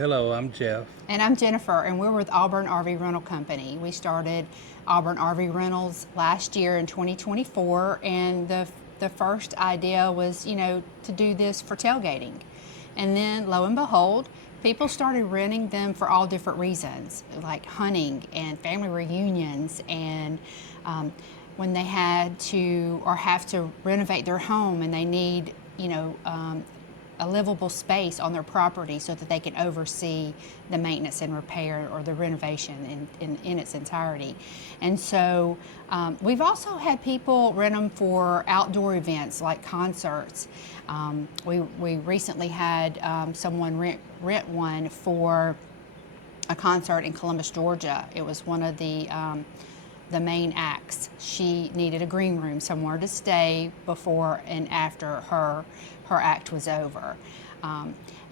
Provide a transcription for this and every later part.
Hello, I'm Jeff. And I'm Jennifer, and we're with Auburn RV Rental Company. We started Auburn RV Rentals last year in 2024, and the first idea was, to do this for tailgating. And then, lo and behold, people started renting them for all different reasons, like hunting and family reunions, and when they had to or have to renovate their home and they need, a livable space on their property so that they can oversee the maintenance and repair or the renovation in its entirety. And so we've also had people rent them for outdoor events like concerts. We recently had someone rent one for a concert in Columbus, Georgia. It was one of the main acts. She needed a green room, somewhere to stay before and after her act was over.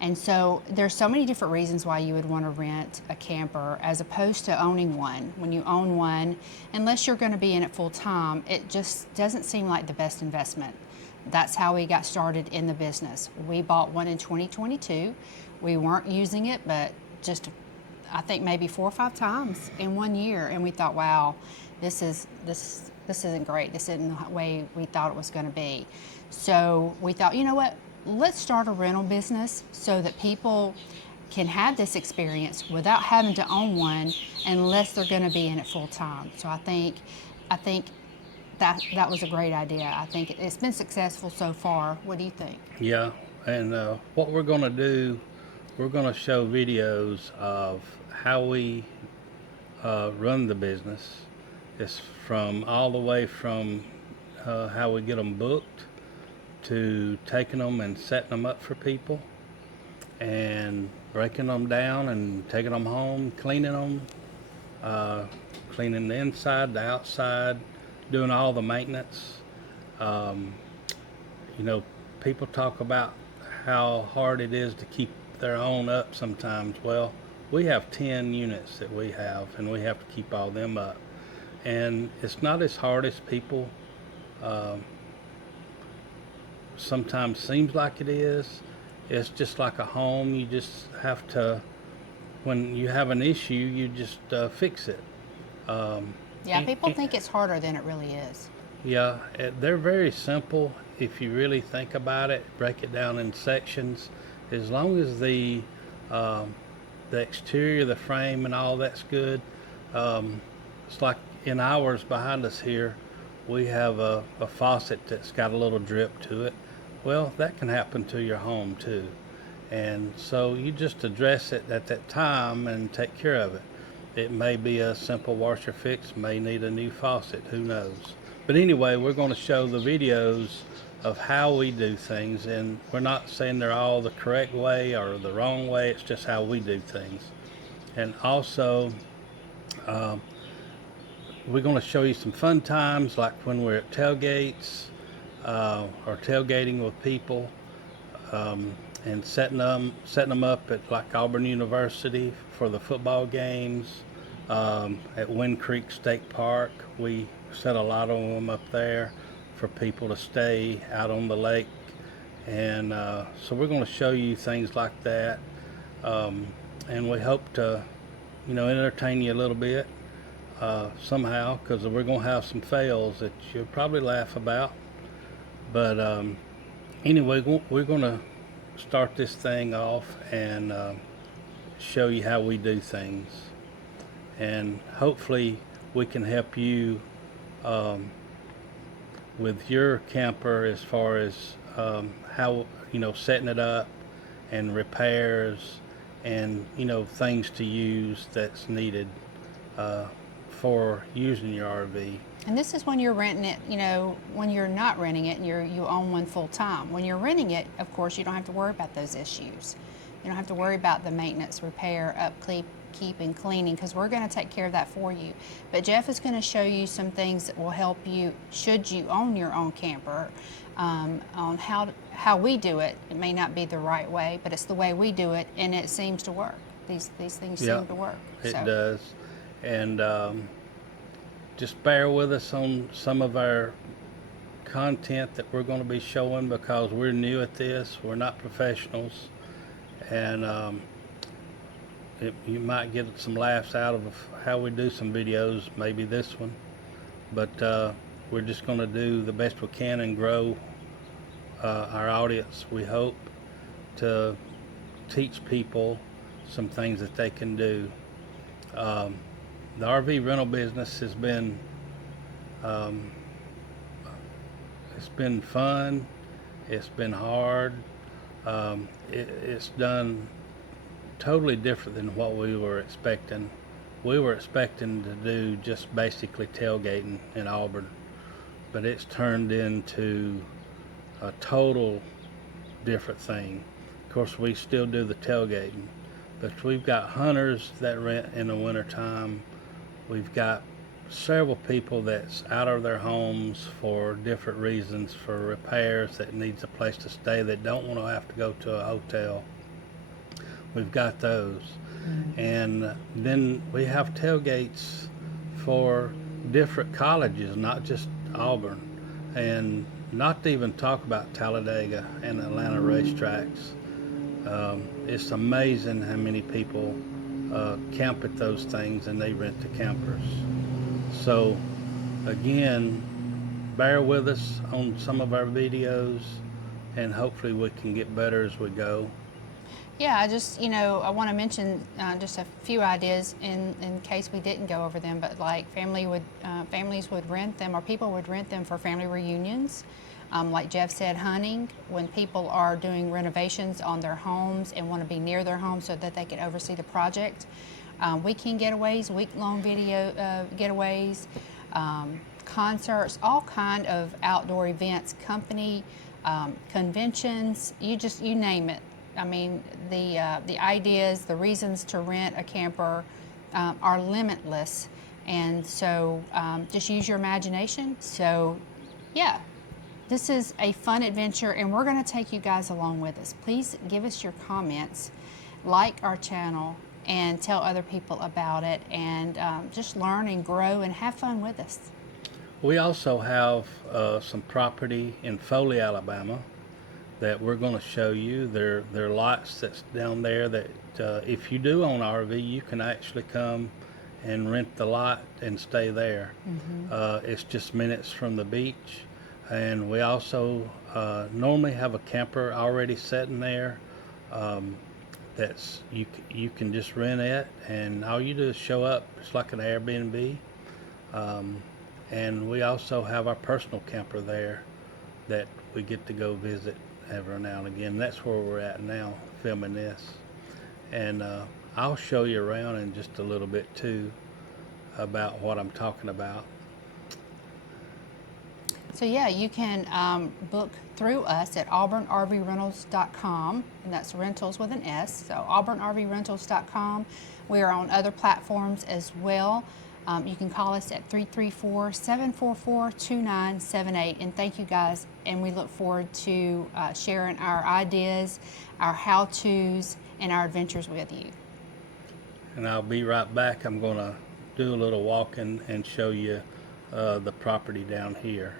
And so there's so many different reasons why you would want to rent a camper as opposed to owning one. When you own one, unless you're going to be in it full time, it just doesn't seem like the best investment. That's how we got started in the business. We bought one in 2022. We weren't using it, but just I think maybe 4 or 5 times in 1 year, and we thought, wow, this isn't great. This isn't the way we thought it was going to be. So we thought, you know what? Let's start a rental business so that people can have this experience without having to own one unless they're going to be in it full time. So I think that was a great idea. I think it's been successful so far. What do you think? Yeah, and what we're going to do, we're going to show videos of how we run the business. It's from all the way from how we get them booked to taking them and setting them up for people and breaking them down and taking them home, cleaning them, cleaning the inside, the outside, doing all the maintenance. People talk about how hard it is to keep their own up sometimes. Well, we have 10 units that we have, and we have to keep all them up. And it's not as hard as people sometimes seems like it is. It's just like a home. You just have to, when you have an issue, you just fix it. Yeah, people think it's harder than it really is. Yeah, they're very simple if you really think about it. Break it down in sections. As long as the exterior, the frame, and all that's good. It's like in ours behind us here, we have a faucet that's got a little drip to it. Well, that can happen to your home too. And so you just address it at that time and take care of it. It may be a simple washer fix, may need a new faucet, who knows. But anyway, we're going to show the videos of how we do things, and we're not saying they're all the correct way or the wrong way. It's just how we do things. And also we're going to show you some fun times, like when we're at tailgates or tailgating with people, and setting them up at like Auburn University for the football games. At Wind Creek State Park, we set a lot of them up there for people to stay out on the lake. And so we're going to show you things like that, and we hope to entertain you a little bit somehow, because we're going to have some fails that you'll probably laugh about. But anyway, we're going to start this thing off and show you how we do things, and hopefully we can help you with your camper as far as how setting it up and repairs and things to use that's needed for using your RV. And this is when you're renting it, when you're not renting it and you own one full time. When you're renting it, of course, you don't have to worry about those issues. You don't have to worry about the maintenance, repair, upkeep, and cleaning, because we're going to take care of that for you. But Jeff is going to show you some things that will help you should you own your own camper, on how we do it. It may not be the right way, but it's the way we do it, and it seems to work. These things seem to work. It does. And just bear with us on some of our content that we're going to be showing, because we're new at this. We're not professionals, and you might get some laughs out of how we do some videos, maybe this one, but we're just going to do the best we can and grow our audience. We hope to teach people some things that they can do. The RV rental business has been it's been fun, it's been hard, it's done totally different than what we were expecting. We were expecting to do just basically tailgating in Auburn, but it's turned into a total different thing. Of course, we still do the tailgating, but we've got hunters that rent in the wintertime. We've got several people that's out of their homes for different reasons, for repairs, that needs a place to stay, that don't want to have to go to a hotel. We've got those. And then we have tailgates for different colleges, not just Auburn. And not to even talk about Talladega and Atlanta racetracks. It's amazing how many people camp at those things, and they rent the campers. So again, bear with us on some of our videos, and hopefully we can get better as we go. Yeah, I want to mention just a few ideas in case we didn't go over them. But like families would rent them, or people would rent them for family reunions. Like Jeff said, hunting, when people are doing renovations on their homes and want to be near their home so that they can oversee the project. Weekend getaways, week-long video getaways, concerts, all kind of outdoor events, company conventions. You name it. I mean, the ideas, the reasons to rent a camper are limitless, and so just use your imagination. So, yeah, this is a fun adventure, and we're going to take you guys along with us. Please give us your comments, like our channel, and tell other people about it, and just learn and grow and have fun with us. We also have some property in Foley, Alabama, that we're going to show you. There are lots that's down there that if you do own an RV, you can actually come and rent the lot and stay there. It's just minutes from the beach, and we also normally have a camper already sitting there that's you can just rent it, and all you do is show up. It's like an Airbnb. And we also have our personal camper there that we get to go visit every now and again. That's where we're at now, filming this. And I'll show you around in just a little bit too about what I'm talking about. So yeah, you can book through us at auburnrvrentals.com, and that's rentals with an S, so auburnrvrentals.com. We are on other platforms as well. You can call us at 334-744-2978, and thank you guys, and we look forward to sharing our ideas, our how-tos, and our adventures with you. And I'll be right back. I'm going to do a little walking and show you the property down here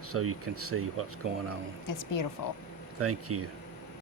so you can see what's going on. It's beautiful. Thank you.